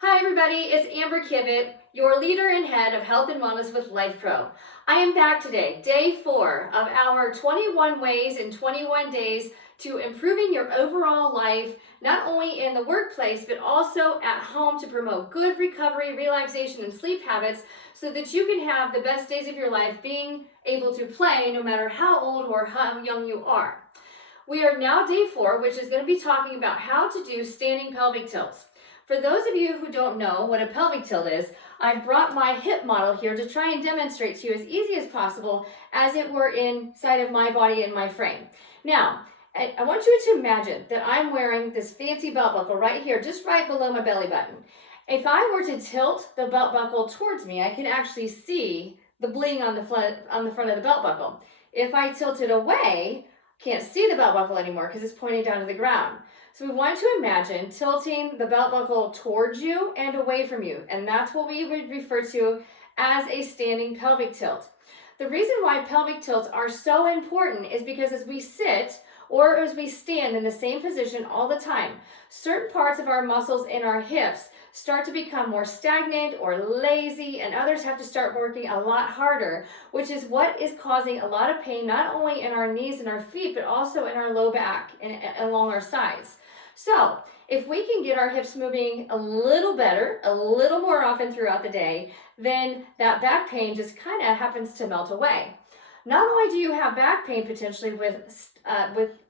Hi everybody, it's Amber Kivett, your leader and head of Health and Wellness with Life Pro. I am back today, day 4 of our 21 ways in 21 days to improving your overall life, not only in the workplace, but also at home to promote good recovery, relaxation, and sleep habits so that you can have the best days of your life being able to play no matter how old or how young you are. We are now day 4, which is going to be talking about how to do standing pelvic tilts. For those of you who don't know what a pelvic tilt is, I've brought my hip model here to try and demonstrate to you as easy as possible as it were inside of my body and my frame. Now, I want you to imagine that I'm wearing this fancy belt buckle right here, just right below my belly button. If I were to tilt the belt buckle towards me, I can actually see the bling on the front of the belt buckle. If I tilt it away, can't see the belt buckle anymore because it's pointing down to the ground. So we want to imagine tilting the belt buckle towards you and away from you, and that's what we would refer to as a standing pelvic tilt. The reason why pelvic tilts are so important is because as we sit or as we stand in the same position all the time, certain parts of our muscles in our hips start to become more stagnant or lazy, and others have to start working a lot harder, which is what is causing a lot of pain, not only in our knees and our feet, but also in our low back and along our sides. So if we can get our hips moving a little better, a little more often throughout the day, then that back pain just kind of happens to melt away. Not only do you have back pain potentially with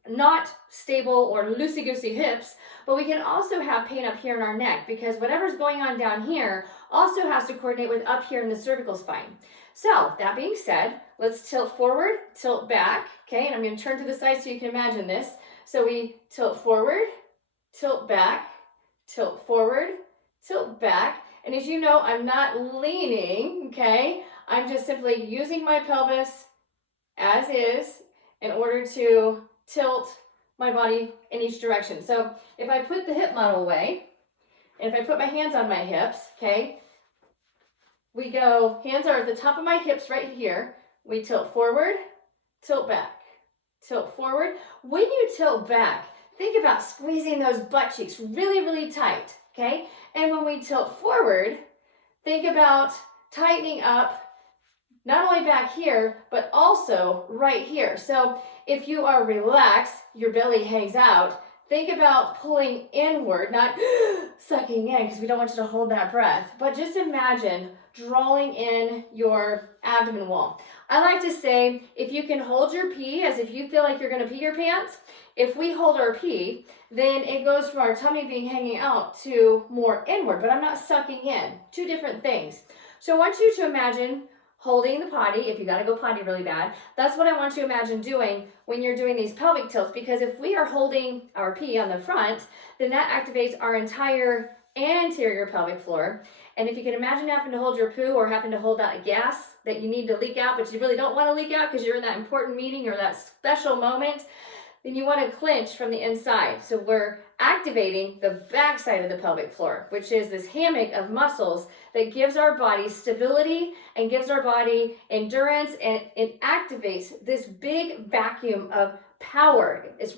not stable or loosey-goosey hips, but we can also have pain up here in our neck because whatever's going on down here also has to coordinate with up here in the cervical spine. So that being said, let's tilt forward, tilt back, okay? And I'm going to turn to the side so you can imagine this. So we tilt forward, tilt back, tilt forward, tilt back. And as you know, I'm not leaning, okay? I'm just simply using my pelvis as is in order to tilt my body in each direction. So if I put the hip model away, and if I put my hands on my hips, okay, we go, hands are at the top of my hips right here. We tilt forward, tilt back, tilt forward. When you tilt back, think about squeezing those butt cheeks really, really tight, okay? And when we tilt forward, think about tightening up not only back here, but also right here. So if you are relaxed, your belly hangs out, think about pulling inward, not sucking in, because we don't want you to hold that breath, but just imagine drawing in your abdomen wall. I like to say, if you can hold your pee as if you feel like you're going to pee your pants, if we hold our pee, then it goes from our tummy being hanging out to more inward, but I'm not sucking in. Two different things. So I want you to imagine holding the potty, if you got to go potty really bad. That's what I want you to imagine doing when you're doing these pelvic tilts, because if we are holding our pee on the front, then that activates our entire anterior pelvic floor. And if you can imagine having to hold your poo or having to hold that gas that you need to leak out, but you really don't want to leak out because you're in that important meeting or that special moment, then you want to clench from the inside. So we're activating the back side of the pelvic floor, which is this hammock of muscles that gives our body stability and gives our body endurance, and it activates this big vacuum of power. It's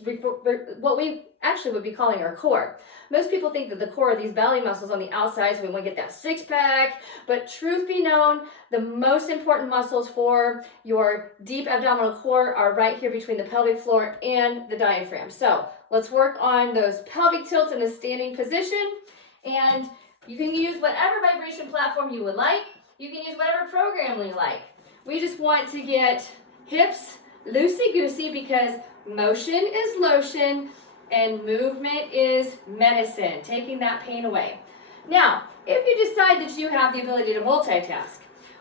what we actually would be calling our core. Most people think that the core are these belly muscles on the outside, so we want to get that six pack, but truth be known, the most important muscles for your deep abdominal core are right here between the pelvic floor and the diaphragm. So let's work on those pelvic tilts in a standing position, and you can use whatever vibration platform you would like. You can use whatever program you like. We just want to get hips loosey-goosey because motion is lotion and movement is medicine, taking that pain away. Now, if you decide that you have the ability to multitask,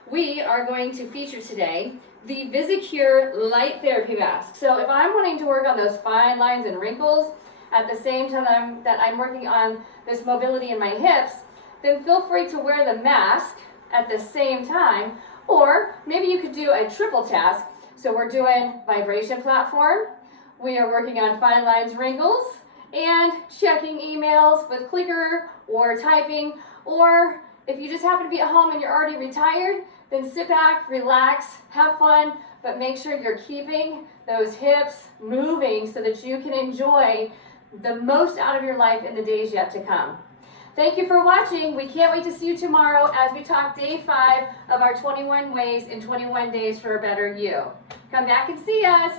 we are going to feature today the VisiCure Light Therapy Mask. So if I'm wanting to work on those fine lines and wrinkles at the same time that I'm working on this mobility in my hips, then feel free to wear the mask at the same time, or maybe you could do a triple task. So we're doing vibration platform, we are working on fine lines, wrinkles, and checking emails with clicker or typing, or if you just happen to be at home and you're already retired, then sit back, relax, have fun, but make sure you're keeping those hips moving so that you can enjoy the most out of your life in the days yet to come. Thank you for watching. We can't wait to see you tomorrow as we talk day 5 of our 21 ways in 21 days for a better you. Come back and see us.